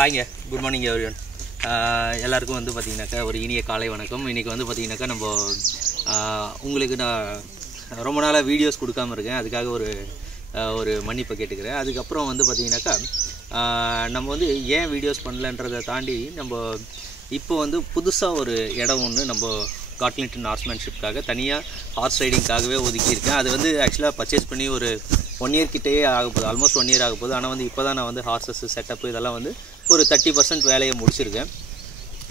ஹாய்ங்க, good morning everyone. எல்லாருக்கும் வந்து பார்த்திங்கனாக்கா ஒரு இனிய காலை வணக்கம். இன்றைக்கி வந்து பார்த்திங்கனாக்கா நம்ம உங்களுக்கு நான் ரொம்ப நாளாக வீடியோஸ் கொடுக்காமல் இருக்கேன். அதுக்காக ஒரு மன்னிப்பை கேட்டுக்கிறேன். அதுக்கப்புறம் வந்து பார்த்திங்கனாக்கா நம்ம வந்து ஏன் வீடியோஸ் பண்ணலன்றதை தாண்டி நம்ம இப்போ வந்து புதுசாக ஒரு இடம் ஒன்று நம்ம காட்லிங்டன் ஹார்ஸ்மேன்ஷிப்காக தனியாக ஹார்ஸ் ரைடிங்காகவே ஒதுக்கியிருக்கேன். அது வந்து ஆக்சுவலாக பர்ச்சேஸ் பண்ணி ஒரு 1 இயர் கிட்டேயே ஆக போகுது, ஆல்மோஸ்ட் 1 இயர் ஆக போகுது. ஆனால் வந்து இப்போ தான் நான் வந்து ஹார்ஸஸ் செட்டப்பு இதெல்லாம் வந்து ஒரு 30% வேலையை முடிச்சிருக்கேன்.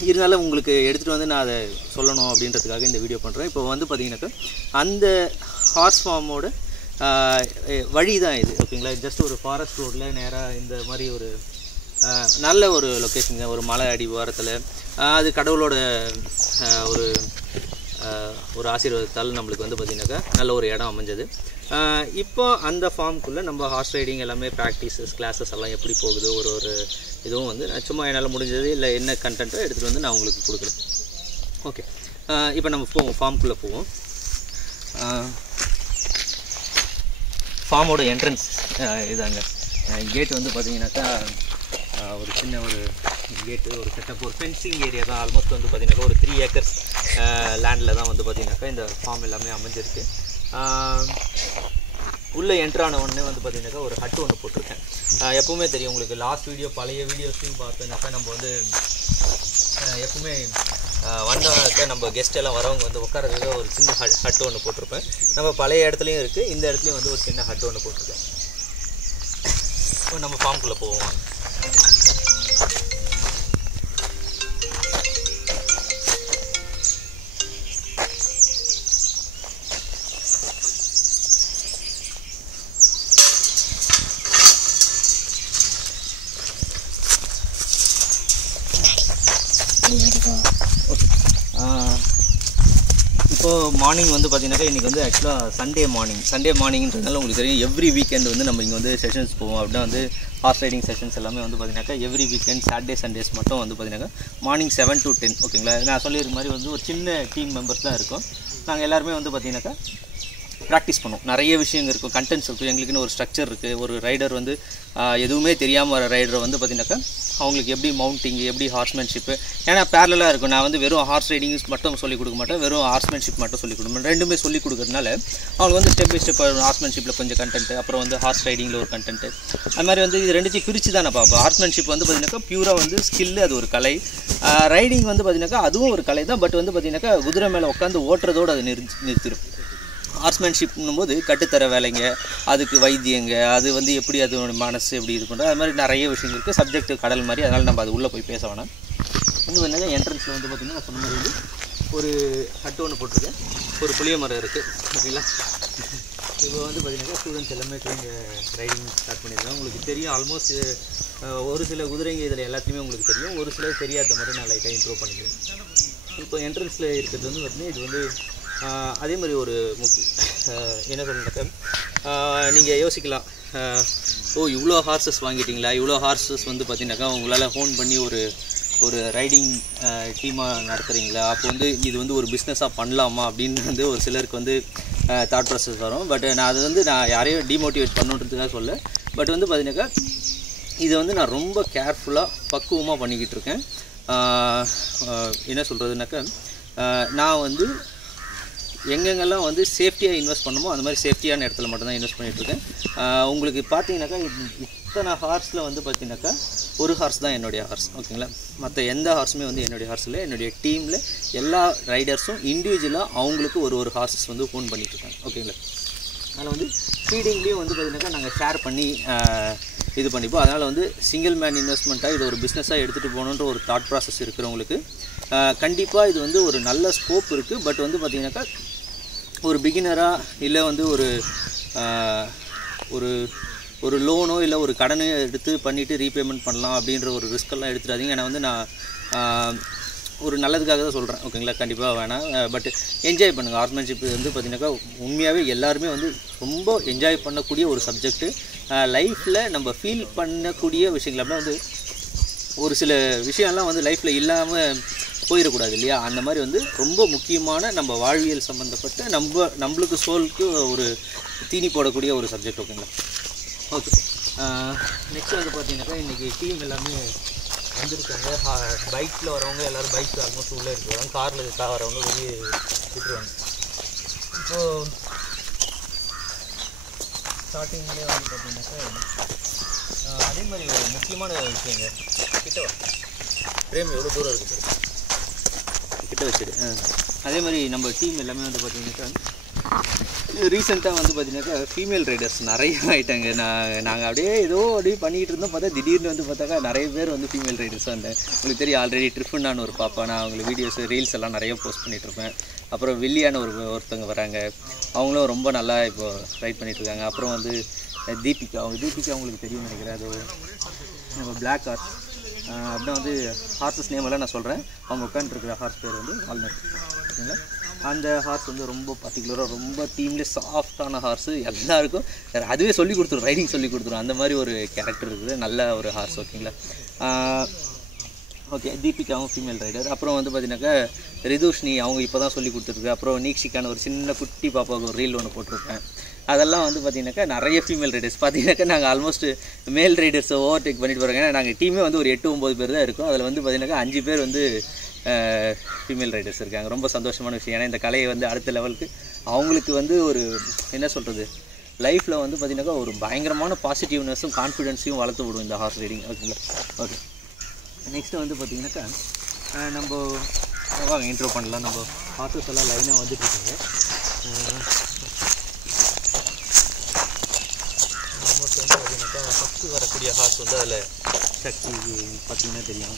இருந்தாலும் உங்களுக்கு எடுத்துகிட்டு வந்து நான் அதை சொல்லணும் அப்படின்றதுக்காக இந்த வீடியோ பண்ணுறேன். இப்போ வந்து பார்த்திங்கனாக்கா அந்த ஹார்ஸ் ஃபார்மோட வழி தான் இது, ஓகேங்களா. ஜஸ்ட் ஒரு ஃபாரஸ்ட் ரோட்டில் நேராக இந்த மாதிரி ஒரு நல்ல ஒரு லொக்கேஷனுங்க, ஒரு மலை அடிவாரத்தில். அது கடவுளோட ஒரு ஆசீர்வாதத்தால் நம்மளுக்கு வந்து பார்த்திங்கனாக்கா நல்ல ஒரு இடம் அமைஞ்சது. இப்போ அந்த ஃபார்முக்குள்ளே நம்ம ஹார்ஸ் ரைடிங் எல்லாமே ப்ராக்டிஸஸ் கிளாஸஸ் எல்லாம் எப்படி போகுது, ஒரு இதுவும் வந்து நான் சும்மா என்னால் முடிஞ்சது இல்லை என்ன கண்டென்ட்டோ எடுத்துகிட்டு வந்து நான் உங்களுக்கு கொடுக்குறேன். ஓகே, இப்போ நம்ம போவோம், ஃபார்முக்குள்ளே போவோம். ஃபார்மோட என்ட்ரன்ஸ் இதாங்க. கேட் வந்து பார்த்திங்கனாக்கா ஒரு சின்ன ஒரு கேட்டு, ஒரு செட்டப், ஒரு ஃபென்சிங் ஏரியா தான். ஆல்மோஸ்ட் வந்து பார்த்திங்கனாக்கா ஒரு 3 ஏக்கர்ஸ் லேண்டில் தான் வந்து பார்த்திங்கனாக்கா இந்த ஃபார்ம் எல்லாமே அமைஞ்சிருக்கு. உள்ளே என்ட்ரான உடனே வந்து பார்த்திங்கனாக்கா ஒரு ஹட்டு ஒன்று போட்டிருக்கேன். எப்போவுமே தெரியும் உங்களுக்கு, லாஸ்ட் வீடியோ பழைய வீடியோஸையும் பார்த்தோன்னாக்கா நம்ம வந்து எப்பவுமே வந்தாக்க நம்ம கெஸ்ட் எல்லாம் வரவங்க வந்து உட்காரதுக்கு ஒரு சின்ன ஹட்டு ஒன்று போட்டிருப்பேன். நம்ம பழைய இடத்துலையும் இருக்குது, இந்த இடத்துலையும் வந்து ஒரு சின்ன ஹட்டு ஒன்று போட்டிருக்கேன். இப்போ நம்ம ஃபார்முக்குள்ளே போவோம். இப்போது மார்னிங் வந்து பார்த்திங்கனாக்கா இன்றைக்கி வந்து ஆக்சுவலாக சண்டே மார்னிங்கிறதுனால உங்களுக்கு தெரியும் எவ்ரி வீக்கெண்ட் வந்து நம்ம இங்கே வந்து செஷன்ஸ் போவோம். அப்படின்னா வந்து ஹார்ஸ் ரைடிங் செஷன்ஸ் எல்லாமே வந்து பார்த்திங்கனாக்கா எவ்ரி வீக்கெண்ட் சாட்டர்டே சண்டேஸ் மட்டும் வந்து பார்த்திங்கனாக்கா மார்னிங் 7 to 10, ஓகேங்களா. நான் சொல்லியிருக்க மாதிரி வந்து ஒரு சின்ன டீம் மெம்பர்ஸ் தான் இருக்கும். நாங்கள் எல்லாருமே வந்து பார்த்திங்கனாக்கா ப்ராக்டிஸ் பண்ணுவோம். நிறைய விஷயங்கள் இருக்கும், கண்டென்ட்ஸ் இருக்கும், எங்களுக்குன்னு ஒரு ஸ்ட்ரக்சர் இருக்குது. ஒரு ரைடர் வந்து எதுவுமே தெரியாமல் வர ரைடரை வந்து பார்த்திங்கனாக்கா அவங்களுக்கு எப்படி மவுண்டிங், எப்படி ஹார்ஸ்மேன்ஷிப்பு, ஏன்னா பேரலாக இருக்கும். நான் வந்து வெறும் ஹார்ஸ் ரைடிங்ஸ் மட்டும் சொல்லிக் கொடுக்க மாட்டேன், வெறும் ஹார்ஸ்மேன்ஷிப் மட்டும் சொல்லிக் கொடுக்க மாட்டேன். ரெண்டுமே சொல்லிக் கொடுக்குறதுனால அவங்களுக்கு வந்து ஸ்டெப் பை ஸ்டெப் ஹார்ஸ்மேன்ஷிப்பில் கொஞ்சம் கண்டென்ட், அப்புறம் வந்து ஹார்ஸ் ரைடிங்கில் ஒரு கண்டென்ட், அது மாதிரி வந்து இது ரெண்டுத்தையும் பிரித்து தான் நான் பார்ப்பேன். ஹார்ஸ்மேன்ஷிப் வந்து பார்த்திங்கனாக்கா பியூராக வந்து ஸ்கில்லு, அது ஒரு கலை. ரைடிங் வந்து பார்த்திங்கனாக்கா அதுவும் ஒரு கலை தான். பட் வந்து பார்த்திங்கனாக்கா குதிரை மேலே உட்காந்து ஓட்டுறதோடு அது நிறுத்திடும். ஹார்ஸ்மேன்ஷிப்னும் போது கட்டுத்தர வேலைங்க, அதுக்கு வைத்தியங்க, அது வந்து எப்படி அதோட மனசு எப்படி இது பண்ணுறது, அது மாதிரி நிறைய விஷயங்கள் இருக்குது. சப்ஜெக்ட் கடல் மாதிரி, அதனால் நம்ம அது உள்ளே போய் பேச வேணாம். வந்து என்னங்க என்ட்ரன்ஸில் வந்து பார்த்திங்கன்னா சொன்ன மாதிரி வந்து ஒரு ஹட்டு ஒன்று போட்டிருக்கேன், ஒரு புளிய மரம் இருக்குது, ஓகேங்களா. இப்போ வந்து பார்த்திங்கனாக்கா ஸ்டூடெண்ட்ஸ் எல்லாமே இங்கே ரைடிங் ஸ்டார்ட் பண்ணியிருக்காங்க. உங்களுக்கு தெரியும் ஆல்மோஸ்ட் ஒரு சில குதிரைங்க இதில் எல்லாத்தையுமே உங்களுக்கு தெரியும், ஒரு சிலர் தெரியாத மாதிரி நான் லைட்டாக இம்ப்ரூவ் பண்ணிக்கிறேன். இப்போ என்ட்ரன்ஸில் இருக்கிறது வந்து பார்த்திங்கன்னா இது வந்து அதே மாதிரி ஒரு என்ன சொல்கிறேன்னாக்கா நீங்கள் யோசிக்கலாம், இவ்வளோ ஹார்ஸஸ் வாங்கிட்டீங்களா, இவ்வளோ ஹார்ஸஸ் வந்து பார்த்தீங்கன்னாக்கா உங்களால் ஃபோன் பண்ணி ஒரு ரைடிங் டீமாக நடத்துகிறீங்களா, அப்போ வந்து இது வந்து ஒரு பிஸ்னஸாக பண்ணலாமா அப்படின்னு வந்து ஒரு சிலருக்கு வந்து தாட் ப்ராசஸ் வரும். பட் நான் அது வந்து நான் யாரையும் டிமோட்டிவேட் பண்ணுன்றதுக்காக சொல்ல. பட் வந்து பார்த்தீங்கன்னாக்கா இதை வந்து நான் ரொம்ப கேர்ஃபுல்லாக பக்குவமாக பண்ணிக்கிட்டு இருக்கேன். என்ன சொல்கிறதுனாக்கா நான் வந்து எங்கெங்கெல்லாம் வந்து சேஃப்டியாக இன்வெஸ்ட் பண்ணணுமோ அந்த மாதிரி சேஃப்டியான இடத்துல மட்டும்தான் இன்வெஸ்ட் பண்ணிகிட்ருக்கேன். உங்களுக்கு பார்த்தீங்கன்னாக்கா இத்தனை ஹார்ஸில் வந்து பார்த்தீங்கன்னாக்கா ஒரு ஹார்ஸ் தான் என்னுடைய ஹார்ஸ், ஓகேங்களா. மற்ற எந்த ஹார்ஸுமே வந்து என்னுடைய ஹார்ஸ் இல்லை. என்னுடைய டீமில் எல்லா ரைடர்ஸும் இண்டிவிஜுவலாக அவங்களுக்கு ஒரு ஹார்ஸஸ் வந்து ஃபோன் பண்ணிகிட்ருக்காங்க, ஓகேங்களா. அதில் வந்து ஃபீடிங்லேயும் வந்து பார்த்திங்கனாக்கா நாங்கள் ஷேர் பண்ணி இது பண்ணிப்போம். அதனால் வந்து சிங்கிள் மேன் இன்வெஸ்ட்மெண்ட்டாக இது ஒரு பிஸ்னஸாக எடுத்துகிட்டு போகணுன்ற ஒரு தாட் ப்ராசஸ் இருக்கிறவங்களுக்கு கண்டிப்பாக இது வந்து ஒரு நல்ல ஸ்கோப் இருக்குது. பட் வந்து பார்த்திங்கனாக்கா ஒரு பிகினராக இல்லை வந்து ஒரு லோனோ இல்லை ஒரு கடனோ எடுத்து பண்ணிவிட்டு ரீபேமெண்ட் பண்ணலாம் அப்படின்ற ஒரு ரிஸ்க்கெல்லாம் எடுத்துடாதீங்க. ஏன்னா வந்து நான் ஒரு நல்லதுக்காக தான் சொல்கிறேன், ஓகேங்களா. கண்டிப்பாக வேணாம். பட் என்ஜாய் பண்ணுங்கள். ஹார்ஸ்மேன்ஷிப் வந்து பார்த்திங்கனாக்கா உண்மையாகவே எல்லாருமே வந்து ரொம்ப என்ஜாய் பண்ணக்கூடிய ஒரு சப்ஜெக்ட்டு. லைஃப்பில் நம்ம ஃபீல் பண்ணக்கூடிய விஷயங்கள் அப்படின்னா வந்து ஒரு சில விஷயம்லாம் வந்து லைஃப்பில் இல்லாமல் போயிடக்கூடாது இல்லையா. அந்த மாதிரி வந்து ரொம்ப முக்கியமான நம்ம வாழ்வியல் சம்மந்தப்பட்ட நம்மளுக்கு சோலுக்கு ஒரு தீனி போடக்கூடிய ஒரு சப்ஜெக்ட், ஓகேங்களா. ஓகே, நெக்ஸ்ட் வந்து பார்த்தீங்கன்னாக்கா இன்றைக்கி டீம் எல்லாமே வந்துருக்காங்க. பைக்கில் வரவங்க எல்லோரும் பைக் ஆல்மோஸ்ட் உள்ளே இருக்கிறாங்க, காரில் வரவங்க வெளியே விட்டுருவாங்க. இப்போது ஸ்டார்டிங்லேயே வந்து பார்த்தீங்கன்னாக்கா அதே மாதிரி ஒரு முக்கியமான விஷயங்க, கிட்ட பிரேம் எவ்வளோ தூரம் இருக்குது கிட்ட வச்சுடு. அதே மாதிரி நம்ம டீம் எல்லாமே வந்து பார்த்தீங்கன்னாக்கா ரீசெண்டாக வந்து பார்த்தீங்கன்னாக்கா ஃபீமேல் ரைடர்ஸ் நிறைய ஆகிட்டாங்க. நாங்கள் அப்படியே பண்ணிகிட்டு இருந்தோம். பார்த்தா திடீர்னு வந்து பார்த்தாக்கா நிறைய பேர் வந்து ஃபீமேல் ரைடர்ஸ் வந்தேன். உங்களுக்கு தெரியும் ஆல்ரெடி ட்ரிஃபுன்னான்னு ஒரு பாப்பா, நான் அவங்களுக்கு வீடியோஸ் ரீல்ஸ் எல்லாம் நிறைய போஸ்ட் பண்ணிகிட்ருப்பேன். அப்புறம் வில்லியான ஒருத்தவங்க வராங்க, அவங்களும் ரொம்ப நல்லா இப்போது ரைட் பண்ணிகிட்ருக்காங்க. அப்புறம் வந்து தீபிகா அவங்களுக்கு தெரியும் நினைக்கிறேன், அது நம்ம பிளாக் ஹார்ஸ். அப்படின்னா வந்து ஹார்ஸஸ் நேம் எல்லாம் நான் சொல்கிறேன். அவங்க உட்காந்துருக்கிற ஹார்ஸ் பேர் வந்து வால்நட். ஓகேங்களா? அந்த ஹார்ஸ் வந்து ரொம்ப பர்டிகுலராக ரொம்ப டீம்லேயே சாஃப்டான ஹார்ஸு, எல்லாருக்கும் அதுவே சொல்லி கொடுத்துரும், ரைடிங் சொல்லி கொடுத்துரும். அந்த மாதிரி ஒரு கேரக்டர் இருக்குது, நல்ல ஒரு ஹார்ஸ். ஓகேங்களா? ஓகே, தீபிகாவும் ஃபீமேல் ரைடர். அப்புறம் வந்து பார்த்தீங்கன்னாக்கா ரிதுஷ்னி, அவங்க இப்போ தான் சொல்லி கொடுத்துருக்கு. அப்புறம் நீக்ஷிக்கான ஒரு சின்ன குட்டி பாப்பாவுக்கு ஒரு ரீல் ஒன்று போட்டிருப்பேன். அதெல்லாம் வந்து பார்த்திங்கனாக்கா நிறைய ஃபீமேல் ரைடர்ஸ். பார்த்திங்கனாக்கா நாங்கள் ஆல்மோஸ்ட் மேல் ரைடர்ஸை ஓவர்டேக் பண்ணிட்டு போகிறாங்க. ஏன்னா நாங்கள் டீமே வந்து ஒரு 8-9 பேர் தான் இருக்கும். அதில் வந்து பார்த்திங்கனாக்கா 5 பேர் வந்து ஃபீமேல் ரைடர்ஸ் இருக்காங்க. ரொம்ப சந்தோஷமான விஷயம். ஏன்னா இந்த கலையை வந்து அடுத்த லெவலுக்கு அவங்களுக்கு வந்து ஒரு என்ன சொல்கிறது, லைஃப்பில் வந்து பார்த்திங்கனாக்கா ஒரு பயங்கரமான பாசிட்டிவ்னஸும் கான்ஃபிடென்ஸையும் வளர்த்து விடும் இந்த ஹார்ஸ் ரைடிங். ஓகேங்களா? ஓகே, நெக்ஸ்ட்டு வந்து பார்த்திங்கனாக்கா நம்ம வாங்க இன்ட்ரோ பண்ணலாம். நம்ம ஹார்ஸஸ் எல்லாம் லைனாக வந்துட்டுருக்காங்க. ஆல்மோஸ்ட் வந்து பார்த்திங்கனாக்கா ஃபஸ்ட்டு வரக்கூடிய ஹார்ஸ் வந்து அதில் சக்தி பார்த்திங்கன்னா தெரியும்,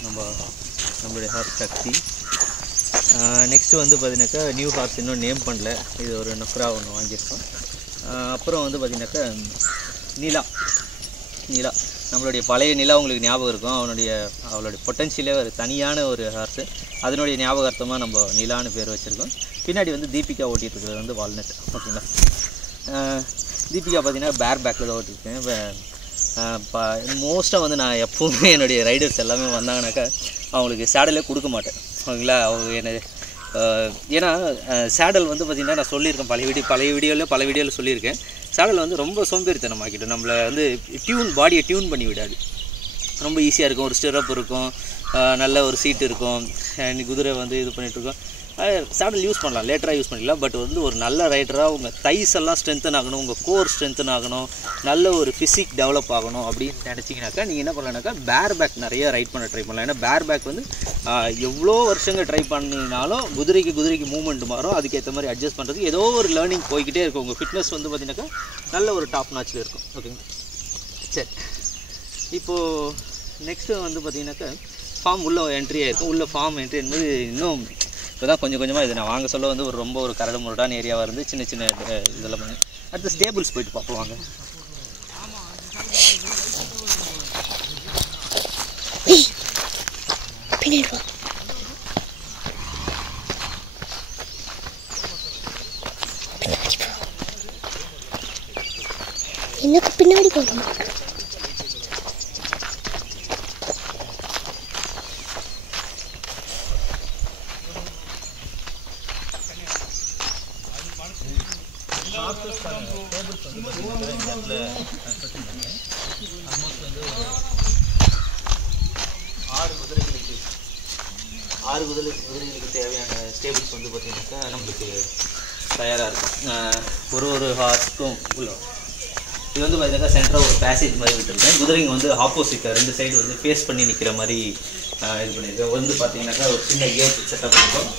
நம்மளுடைய ஹார்ஸ் சக்தி. நெக்ஸ்ட்டு வந்து பார்த்திங்கனாக்கா நியூ ஹார்ஸ் இன்னும் நேம் பண்ணல, இது ஒரு நஃப்ரா ஒன்று வாங்கியிருக்கோம். அப்புறம் வந்து பார்த்திங்கனாக்கா நீலா நம்மளுடைய பழைய நிலா உங்களுக்கு ஞாபகம் இருக்கும். அவளுடைய பொட்டன்ஷியலே ஒரு தனியான ஒரு ஹார்ஸு, அதனுடைய ஞாபகார்த்தமாக நம்ம நிலான்னு பேர் வச்சுருக்கோம். பின்னாடி வந்து தீபிகா ஓட்டிகிட்டு இருக்கிறது வந்து வால்நட். ஓகேங்களா? தீபிகா பார்த்திங்கன்னா பேர் பேக்கில் தான் ஓட்டிருக்கேன். மோஸ்ட்டாக வந்து நான் எப்போவுமே என்னுடைய ரைடர்ஸ் எல்லாமே வந்தாங்கனாக்கா அவங்களுக்கு சேடலே கொடுக்க மாட்டேன். ஓகேங்களா? அவங்க என்ன ஏன்னா சேடல் வந்து பார்த்திங்கன்னா நான் சொல்லியிருக்கேன் பழைய வீடியோவில் சொல்லியிருக்கேன். சேடல் வந்து ரொம்ப சோம்பேறித்தனமாக்கிட்டோம். நம்மளை வந்து பாடியை டியூன் பண்ணி விடாது. ரொம்ப ஈஸியாக இருக்கும், ஒரு ஸ்டிரப் இருக்கும், நல்ல ஒரு சீட்டு இருக்கும், குதிரை வந்து இது பண்ணிகிட்ருக்கோம். சேடல் யூஸ் பண்ணலாம், லேட்டராக யூஸ் பண்ணிக்கலாம். பட் வந்து ஒரு நல்ல ரைடராக உங்கள் தைஸ் எல்லாம் ஸ்ட்ரென்த்தன் ஆகணும், உங்கள் கோர் ஸ்ட்ரென்த்தன் ஆகணும், நல்ல ஒரு ஃபிசிக் டெவலப் ஆகணும் அப்படின்னு நினச்சிங்கனாக்கா நீங்கள் என்ன பண்ணலாம்னாக்கா பேர் பேக் நிறைய ரைட் பண்ண ட்ரை பண்ணலாம். ஏன்னா பேர் பேக் வந்து எவ்வளோ வருஷங்கள் ட்ரை பண்ணினாலும் குதிரைக்கு மூவ்மெண்ட் மாறும். அதுக்கேற்ற மாதிரி அட்ஜஸ்ட் பண்ணுறதுக்கு ஏதோ ஒரு லேர்னிங் போய்கிட்டே இருக்கும். உங்கள் ஃபிட்னஸ் வந்து பார்த்திங்கனாக்கா நல்ல ஒரு டாப் நாச்சில் இருக்கும். ஓகேங்களா? சரி, இப்போது நெக்ஸ்ட்டு வந்து பார்த்திங்கனாக்கா ஃபார்ம் உள்ள என்ட்ரி ஆகிருக்கும். உள்ள ஃபார்ம் என்ட்ரி என்பது இன்னும் இப்போ தான் கொஞ்சம் கொஞ்சமாக இது நான் வாங்க சொல்ல வந்து ரொம்ப ஒரு கரடு முரடான ஏரியாவாக இருந்து சின்ன இதெல்லாம் பண்ணி அடுத்து ஸ்டேபிள்ஸ் போயிட்டு பார்ப்போம் வாங்க. எனக்கு பின்னாடி போகணும். ஆறு குதிரைகளுக்கு தேவையான ஸ்டேபிள்ஸ் வந்து பார்த்திங்கனாக்கா நம்மளுக்கு தயாராக இருக்கும். ஒரு ஹார்ஸ்க்கும் உள்ள இது வந்து பார்த்திங்கனாக்கா சென்டராக ஒரு பேசேஜ் மாதிரி விட்டுருக்கேன். குதிரைங்க வந்து ஆப்போசிட்டாக 2 சைடு வந்து ஃபேஸ் பண்ணி நிற்கிற மாதிரி இது பண்ணியிருக்கேன். வந்து பார்த்திங்கனாக்கா ஒரு சின்ன கேட் செட்டப் இருக்கும்.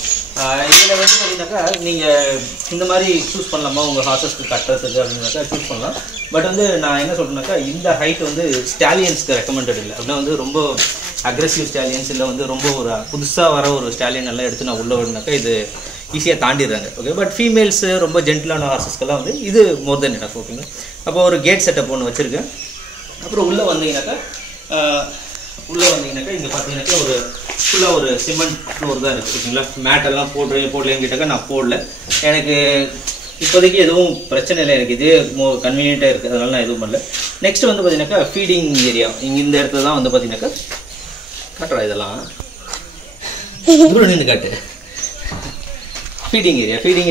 இதில் வந்து பார்த்திங்கனாக்கா நீங்கள் இந்த மாதிரி சூஸ் பண்ணலாமா உங்கள் ஹார்ஸஸ்க்கு கட்டுறதுக்கு அப்படின்னாக்கா சூஸ் பண்ணலாம். பட் வந்து நான் என்ன சொல்கிறேன்னாக்கா இந்த ஹைட் வந்து ஸ்டாலியன்ஸ்க்கு ரெக்கமெண்டட் இல்லை. அப்படின்னா வந்து ரொம்ப அக்ரெசிவ் ஸ்டாலியன்ஸ் இல்லை வந்து ரொம்ப ஒரு புதுசாக வர ஒரு ஸ்டாலியன் எல்லாம் எடுத்து நான் உள்ளே விடனாக்கா இது ஈஸியாக தாண்டிடுறாங்க. ஓகே, பட் ஃபீமேல்ஸு ரொம்ப ஜென்டிலான ஹார்ஸஸ்க்கெல்லாம் வந்து இது மோர் தென் எனஃப். ஓகேங்க, அப்போ ஒரு கேட் செட்டப் ஒன்று வச்சுருக்கேன். அப்புறம் உள்ளே வந்தீங்கன்னாக்கா இங்கே பார்த்தீங்கன்னாக்கா ஒரு ஃபுல்லாக ஒரு சிமெண்ட் ஃப்ளோர் தான் இருக்குது. ஓகேங்களா? மேட்டெல்லாம் போடலன்னு கேட்டாக்கா நான் போடல. எனக்கு இப்போதைக்கு எதுவும் பிரச்சனை இல்லை, எனக்கு இதே கன்வீனியண்ட்டாக இருக்குது, அதனால நான் எதுவும் பண்ணல. நெக்ஸ்ட் வந்து பார்த்தீங்கன்னாக்கா ஃபீடிங் ஏரியா. இந்த இடத்துல தான் வந்து பார்த்தீங்கன்னாக்கா காட்டுறா இதெல்லாம் தூரம் நின்று காட்டு. ஃபீடிங்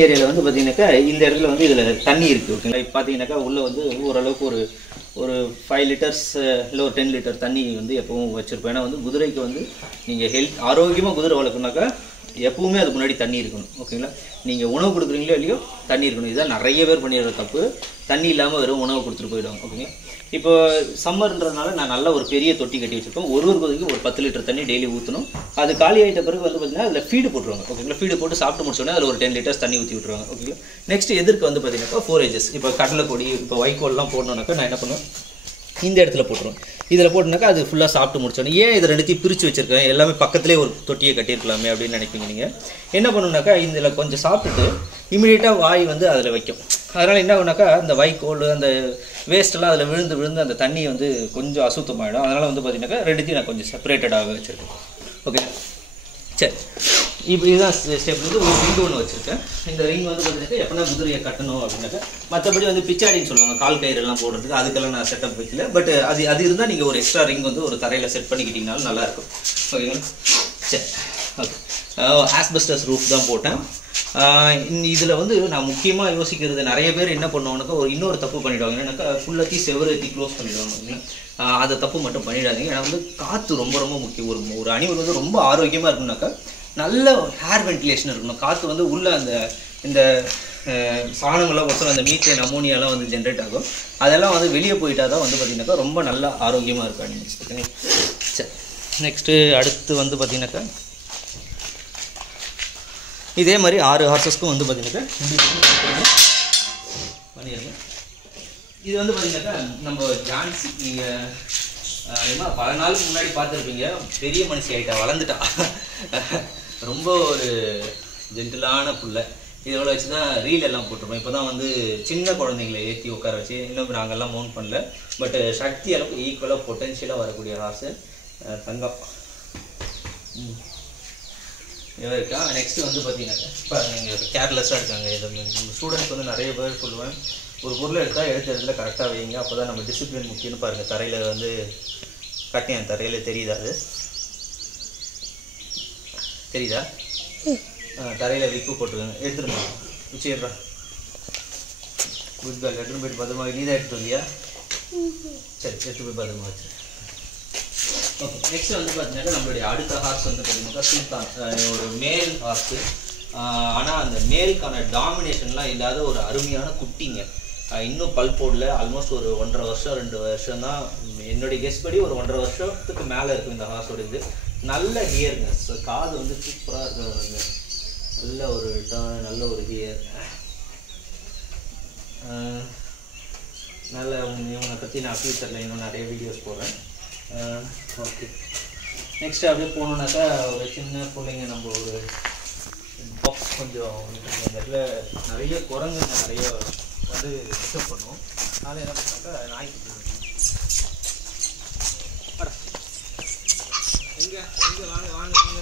ஏரியாவில் வந்து பார்த்தீங்கன்னாக்கா இந்த இடத்துல வந்து இதில் தண்ணி இருக்குது. ஓகேங்களா? இப்போ பார்த்தீங்கன்னாக்கா உள்ளே வந்து ஓரளவுக்கு ஒரு ஒரு 5 லிட்டர்ஸ் இல்லை ஒரு 10 லிட்டர் தண்ணி வந்து எப்பவும் வச்சுருப்போம். ஏன்னா வந்து குதிரைக்கு வந்து நீங்கள் ஆரோக்கியமாக குதிரை வளர்க்கணுனாக்கா எப்பவுமே அதுக்கு முன்னாடி தண்ணி இருக்கணும். ஓகேங்களா? நீங்கள் உணவு கொடுக்குறீங்களோ இல்லையோ தண்ணி இருக்கணும். இதுதான் நிறைய பேர் பண்ணிடுற தப்பு. தண்ணி இல்லாமல் வெறும் உணவு கொடுத்துட்டு போயிடுவாங்க. ஓகேங்களா? இப்போ சம்மர்ன்றதுனால நான் நல்ல ஒரு பெரிய தொட்டி கட்டி வச்சுருப்போம். ஒரு குதிரைக்கு ஒரு 10 லிட்டர் தண்ணி டெய்லி ஊற்றணும். அது காலி ஆகிட்ட பிறகு வந்து பார்த்தீங்கன்னா அதில் ஃபீடு போட்டுருவாங்க. ஓகேங்களா? ஃபீடு போட்டு சாப்பிட்டு முடிச்சோடனே அதில் ஒரு 10 லிட்டர்ஸ் தண்ணி ஊற்றி விட்டுருவாங்க. ஓகேங்களா? நெக்ஸ்ட் எதிர்க்கு வந்து பார்த்தீங்கன்னாக்கா ஃபோரேஜஸ். இப்போ கடலை கொடி, இப்போ வைக்கோல்லாம் போடணுன்னாக்கா நான் என்ன பண்ணுவேன், இந்த இடத்துல போட்டுருவோம். இதில் போட்டுனாக்கா அது ஃபுல்லாக சாப்பிட்டு முடிச்சோன்னே ஏன் இதை ரெண்டுத்தையும் பிரித்து வச்சுருக்கேன், எல்லாமே பக்கத்துலேயே ஒரு தொட்டியை கட்டியிருக்கலாமே அப்படின்னு நினைப்பீங்க. நீங்கள் என்ன பண்ணுனாக்கா இதில் கொஞ்சம் சாப்பிட்டுட்டு இமீடியட்டாக வாய் வந்து அதில் வைக்கும். அதனால் என்ன ஆகுனாக்கா அந்த வைக்கோல் அந்த வேஸ்ட்டெல்லாம் அதில் விழுந்து விழுந்து அந்த தண்ணி வந்து கொஞ்சம் அசுத்தமாகிடும். அதனால் வந்து பார்த்தீங்கன்னாக்கா ரெண்டுத்தையும் நான் கொஞ்சம் செப்பரேட்டடாக வச்சுருக்கேன். ஓகே, சரி. இப்போ இதுதான் ஸ்டெப். வந்து ஒரு ரிங் ஒன்று வச்சுருக்கேன். இந்த ரிங் வந்து பார்த்தீங்கன்னா எப்போனா குதிரையை கட்டணும் அப்படின்னாக்கா, மற்றபடி வந்து பிச்சாடின்னு சொல்லுவாங்க, கால் கயிறெல்லாம் போடுறதுக்கு, அதுக்கெல்லாம் நான் செட்டப் வைக்கல. பட் அது இருந்தால் நீங்கள் ஒரு எக்ஸ்ட்ரா ரிங் வந்து ஒரு தரையில் செட் பண்ணிக்கிட்டீங்கனாலும் நல்லாயிருக்கும். ஓகேங்களா? சரி, ஓகே. ஆஸ்பெஸ்டஸ் ரூஃப் தான் போட்டேன். இதில் வந்து நான் முக்கியமாக யோசிக்கிறது, நிறைய பேர் என்ன பண்ணுவாங்கனாக்கா இன்னொரு தப்பு பண்ணிவிடுவாங்க. என்னன்னாக்கா ஃபுல்லாத்தையும் செவரேற்றி க்ளோஸ் பண்ணிவிடுவாங்க. அதை தப்பு மட்டும் பண்ணிடாதீங்க. ஏன்னா வந்து காற்று ரொம்ப ரொம்ப முக்கியம். ஒரு அனிமல் வந்து ரொம்ப ஆரோக்கியமாக இருக்குனாக்கா நல்ல ஹேர் வென்டிலேஷன் இருக்கணும். காற்று வந்து உள்ள இந்த சாணங்கள்லாம் ஒருத்தர் அந்த மீத்தேன் அமோனியாலாம் வந்து ஜென்ரேட் ஆகும். அதெல்லாம் வந்து வெளியே போயிட்டா தான் வந்து பார்த்திங்கனாக்கா ரொம்ப நல்லா ஆரோக்கியமாக இருக்கும் அனிமல்ஸ். ஓகேங்களா? சரி, நெக்ஸ்ட்டு அடுத்து வந்து பார்த்திங்கனாக்கா இதே மாதிரி 6 ஹார்சஸ்க்கும் வந்து பார்த்திங்கனாக்கா பண்ணிடுங்க. இது வந்து பார்த்திங்கனாக்கா நம்ம ஜான்சி, நீங்கள் ஏன்னா பல நாளுக்கு முன்னாடி பார்த்துருப்பீங்க, பெரிய மனுஷி ஆகிட்டா, வளர்ந்துட்டா, ரொம்ப ஒரு ஜென்டிலான புள்ள. இதோட வச்சு தான் ரீல் எல்லாம் போட்டிருப்போம். இப்போ தான் வந்து சின்ன குழந்தைங்களை ஏற்றி உட்கார வச்சு, இன்னும் நாங்கள்லாம் மவுண்ட் பண்ணல. பட் சக்தி அளவுக்கு ஈக்குவலாக பொட்டென்ஷியலாக வரக்கூடிய ஹார்ஸு தங்கம் இவன் இருக்கா. நெக்ஸ்ட்டு வந்து பார்த்தீங்கன்னாக்கா இப்போ நீங்கள் கேர்லெஸ்ஸாக இருக்காங்க. இதை ஸ்டூடெண்ட்ஸ் வந்து நிறைய பேர் சொல்லுவேன், ஒரு பொருளை எடுத்தால் எடுத்த இடத்துல கரெக்டாக வைங்க, அப்போ தான் நம்ம டிசிப்ளின் முக்கியம்னு பாருங்கள். தரையில் வந்து கட்டியன் தரையில் தெரியுதா, அது தெரியுதா? தரையில் விப்பு போட்டுருக்காங்க, எடுத்துருமா வச்சுடுறா. குட் கேர்ள், எடுத்துகிட்டு போய்ட்டு பத்திரமா. நீ தான் எடுத்துட்டு வந்தியா? சரி, எடுத்து போய் பத்திரமா வச்சு. ஓகே, நெக்ஸ்ட் வந்து பார்த்தீங்கன்னா நம்மளுடைய அடுத்த ஹார்ஸ் வந்து பார்த்தீங்கன்னா சுல்தான், ஒரு மேல் ஹார்ஸு. ஆனால் அந்த மேலுக்கான டாமினேஷன்லாம் இல்லாத ஒரு அருமையான குட்டிங்க. இன்னும் பல் போடல. ஆல்மோஸ்ட் ஒரு 1.5 வருஷம் 2 வருஷம் தான் என்னுடைய கெஸ் படி. ஒரு 1.5 வருஷத்துக்கு மேலே இருக்கும் இந்த ஹார்ஸோட. இது நல்ல ஹியர்ங்க, காது வந்து சூப்பராக இருக்குங்க. நல்ல ஒரு டர்ன், நல்ல ஒரு ஹியர். நல்ல இவனை பற்றி நான் ஃபியூச்சரில் இன்னும் நிறைய வீடியோஸ் போடுறேன். ஓகே, நெக்ஸ்ட் அப்படியே போகணுன்னாக்கா ஒரு சின்ன பிள்ளைங்க, நம்ம ஒரு பாக்ஸ் கொஞ்சம் இந்த இடத்துல நிறைய குரங்குங்க நிறைய வந்து டிஸ்டர்ப் பண்ணுவோம். அதனால் என்ன பண்ணாக்கா நாய்க்குட்டி எங்கே வாங்க வாங்க வாங்க.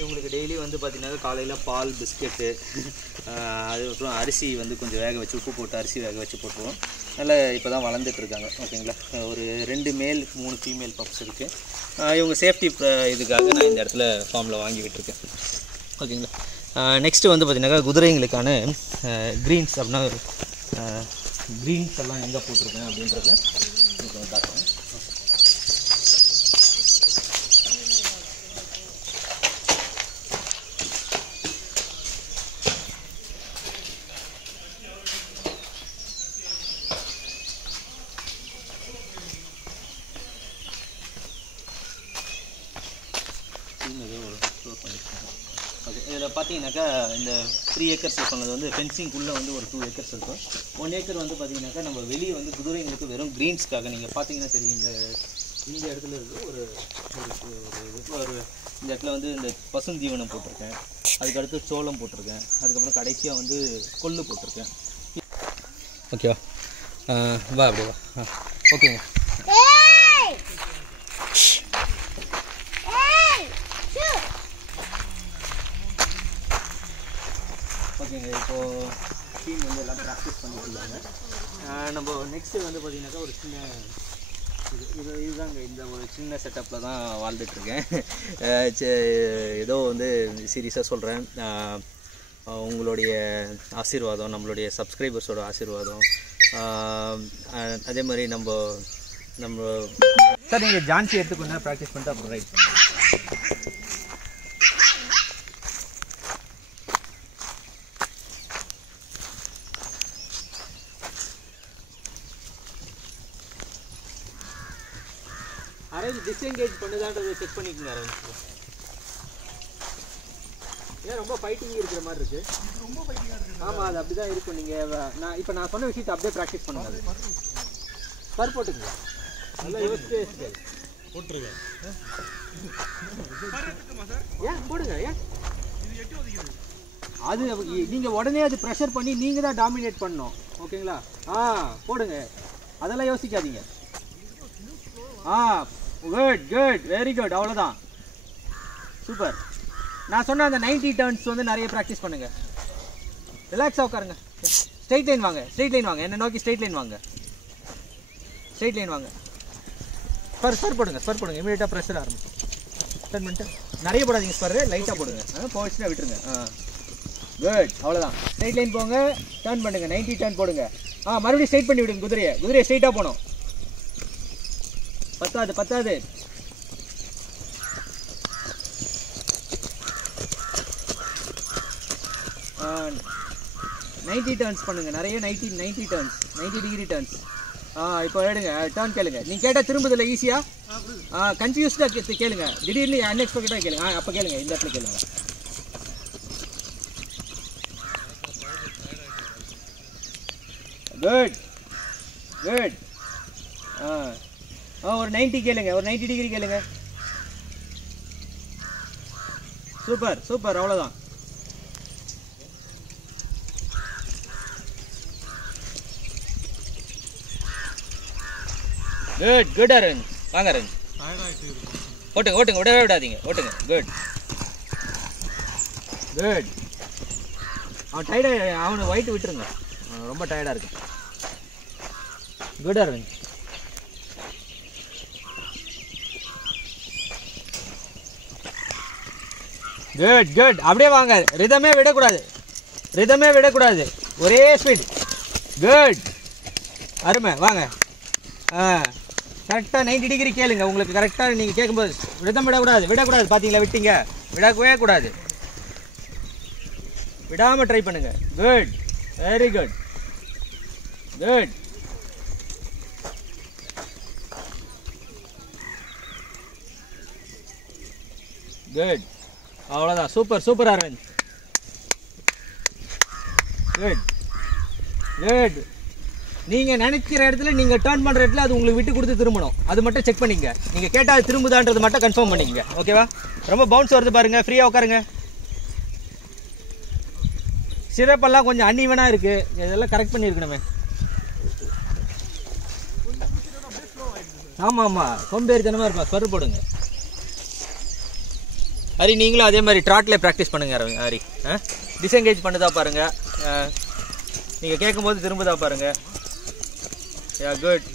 இவங்களுக்கு டெய்லி வந்து பார்த்தீங்கன்னா காலையில் பால், பிஸ்கெட்டு, அதுக்கப்புறம் அரிசி வந்து கொஞ்சம் வேக வச்சு, உப்பு போட்டு அரிசி வேக வச்சு போட்டுருவோம். நல்லா இப்போ தான் வளர்ந்துட்டுருக்காங்க. ஓகேங்களா? ஒரு 2 மேல் 3 ஃபீமேல் பப்ஸ் இருக்குது. இவங்க சேஃப்டி இதுக்காக நான் இந்த இடத்துல ஃபார்மில் வாங்கி விட்டுருக்கேன். ஓகேங்களா? நெக்ஸ்ட்டு வந்து பார்த்திங்கனாக்கா குதிரைங்களுக்கான க்ரீன்ஸ் அப்படின்னா க்ரீன்ஸ் எல்லாம் எங்கே போட்டிருக்கேன் அப்படின்றத காட்டுறேன். ஓகே, இதில் பார்த்தீங்கன்னாக்கா இந்த 3 ஏக்கர்ஸ் சொன்னது வந்து ஃபென்சிங்குள்ளே வந்து ஒரு 2 ஏக்கர்ஸ் இருக்கும். 1 ஏக்கர் வந்து பார்த்தீங்கன்னாக்கா நம்ம வெளியே வந்து குதிரைங்களுக்கு வெறும் க்ரீன்ஸ்க்காக. நீங்கள் பார்த்தீங்கன்னா தெரியும், இந்த இடத்துல இருக்குது ஒரு இந்த இடத்துல வந்து இந்த பசுந்தீவனம் போட்டிருக்கேன். அதுக்கடுத்து சோளம் போட்டிருக்கேன். அதுக்கப்புறம் கடைசியாக வந்து கொள்ளு போட்டிருக்கேன். ஓகேவா? வா அப்படி வா. ஓகேங்க. ஓகேங்க, இப்போது டீம் வந்து எல்லாம் ப்ராக்டிஸ் பண்ணிட்டுருக்காங்க. நம்ம நெக்ஸ்ட்டு வந்து பார்த்திங்கனாக்கா ஒரு சின்ன இதுதாங்க, இந்த ஒரு சின்ன செட்டப்பில் தான் வாழ்ந்துட்டுருக்கேன். ஏதோ வந்து சீரியஸாக சொல்கிறேன். உங்களுடைய ஆசீர்வாதம், நம்மளுடைய சப்ஸ்கிரைபர்ஸோட ஆசீர்வாதம், அதே மாதிரி நம்ம சார் நீங்கள் ஜான்சி எடுத்து கொஞ்ச நேரம் ப்ராக்டிஸ் பண்ணிட்டு அப்புறம் ரைட் அரேஞ்ச் டிஸ்எங்கேஜ் பண்ணுதான்றதை செக் பண்ணிக்கோங்க. அரேஞ்ச் ஏன் ரொம்ப ஃபைட்டிங் இருக்கிற மாதிரி இருக்கு? ரொம்ப ஃபைட்டிங்காக இருக்குது. ஆமாம், அது அப்படி தான் இருக்கும். நீங்கள் நான் சொன்ன விஷயத்தை அப்படியே ப்ராக்டிஸ் பண்ணுங்க. அது ஸ்பர் போட்டுங்க, நல்லா யோசிச்சு போட்டுருங்க. ஏன் போடுங்க, ஏன் அது நீங்கள் உடனே அது ப்ரெஷர் பண்ணி நீங்கள் தான் டாமினேட் பண்ணணும். ஓகேங்களா? போடுங்க, அதெல்லாம் யோசிக்காதீங்க. குட் குட், வெரி குட், அவ்வளோதான், சூப்பர். நான் சொன்ன அந்த 90 டர்ன்ஸ் வந்து நிறைய ப்ராக்டிஸ் பண்ணுங்க. ரிலாக்ஸாக உட்காருங்க. ஸ்ட்ரெயிட் லைன் வாங்க, ஸ்ட்ரெயிட் லைன் வாங்க, என்ன நோக்கி ஸ்ட்ரெயிட் லைன் வாங்க, ஸ்ட்ரெயிட் லைன் வாங்க. ஸ்பர் போடுங்க, ஸ்பர் போடுங்க, இமீடியட்டாக ப்ரெஷர் ஆரம்பிக்கும். ஸ்பர் பண்ணிட்டு நிறைய போடாதீங்க, ஸ்பர் லைட்டாக போடுங்க, போச்சுன்னா விட்டுருங்க. குட், அவ்வளோதான். ஸ்ட்ரெயிட் லைன் போங்க, டர்ன் பண்ணுங்க, 90 டர்ன் போடுங்க. மறுபடியும் ஸ்ட்ரெயிட் பண்ணி விடுங்க. குதிரையை ஸ்ட்ரெயிட்டாக போகணும். பத்தாது. 90 டர்ன்ஸ் பண்ணுங்க, நிறைய 90 டர்ன்ஸ், 90 டிகிரி டர்ன்ஸ். இப்போ எடுங்க, டர்ன் கேளுங்க. நீங்கள் கேட்டால் திரும்புதில்ல ஈஸியாக. கன்ஃபியூஸ்டாக கேளுங்க, திடீர்னு அன்எக்ஸ்பெக்டடாக கேளுங்க. அப்போ கேளுங்க, இந்த இடத்துல கேளுங்க. Good good. ஒரு 90 கேளுங்க, ஒரு 90 டிகிரி கேளுங்க. சூப்பர், அவ்வளோதான். Good arrange. வாங்க அரேஞ்ச், ஓட்டுங்க, விடவே விடாதீங்க, ஓட்டுங்க. குட். அவன் டயர்டாக, அவனை ஒயிட் விட்டுருங்க, ரொம்ப டயர்டாக இருக்கு. Good arrange. குட். அப்படியே வாங்க, ரிதமே விடக்கூடாது, ஒரே ஸ்பீட். குட், அருமை. வாங்க. கரெக்டாக 90 டிகிரி கேளுங்க. உங்களுக்கு கரெக்டாக நீங்கள் கேட்கும்போது ரிதம் விடக்கூடாது. பார்த்தீங்களா, விட்டீங்க, விடவே கூடாது. விடாமல் ட்ரை பண்ணுங்க. Good, very good. குட், அவ்வளோதான். சூப்பர் அரவிந்த். குட். நீங்கள் நினைக்கிற இடத்துல, நீங்கள் டர்ன் பண்ணுற இடத்துல அது உங்களுக்கு விட்டு கொடுத்து திரும்பணும். அது மட்டும் செக் பண்ணிங்க. நீங்கள் கேட்டால் அது திரும்புதான்றது மட்டும் கன்ஃபார்ம் பண்ணிக்கங்க. ஓகேவா? ரொம்ப பவுன்ஸ் வருது பாருங்கள், ஃப்ரீயாக உட்காருங்க. சிறப்பெல்லாம் கொஞ்சம் அன்இவனாக இருக்குது, இதெல்லாம் கரெக்ட் பண்ணியிருக்கணுமே. ஆமாம், சோம்பேறித்தனமாக இருப்பா. ஸ்பர் போடுங்க. ஹரி, நீங்களும் அதே மாதிரி ட்ராட்டில் ப்ராக்டிஸ் பண்ணுங்க. ஹரி, டிஸ்எங்கேஜ் பண்ணுதா பாருங்கள், நீங்கள் கேட்கும்போது திரும்புதா பாருங்கள். குட்.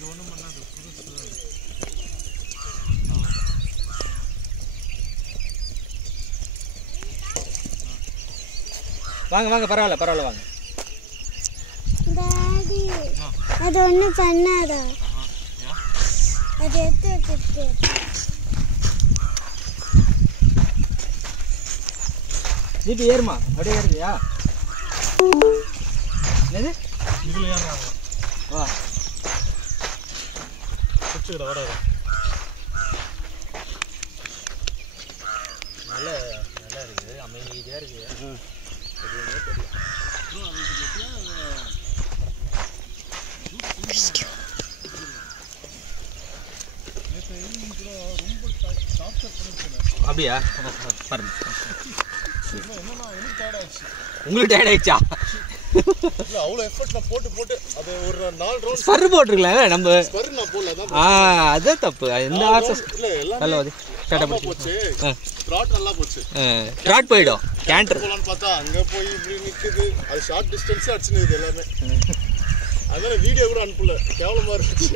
வாங்க, பரவாயில்ல வாங்க. அது ஒன்றும் பண்ணாதா, அது எடுத்து வச்சுட்டு. ஜிபி ஏறுமா, அப்படியே ஏறுறியா? என்னது இதில் ஏறுறாங்க? வா, வர நல்லா இருக்குது, அமைதியாக இருக்குது. எதுவுமே தெரியல. அப்படியா? பாருங்க, உங்களுக்கு டயர்ட் ஆயிடுச்சா? அவ்வளோ எஃபர்ட் நான் போட்டு அது ஒரு 4 ரவுண்ட் ஸ்பர் போட்டுருக்கல நம்ம. ஸ்பர் நான் போடல, அதான் அது தப்பு. இந்த ஆர்டர் இல்ல, எல்லாம் நல்லா போச்சு. ட்ராட் நல்லா போச்சு. ட்ராட் போய்டும். கேண்டர் போலான்னு பார்த்தா அங்க போய் இப்படி நிக்குது. அது ஷார்ட் டிஸ்டன்ஸே அடிச்சுனுது எல்லாமே. அதனால வீடியோ கூட அனுப்பல, கேவலமா இருந்துச்சு.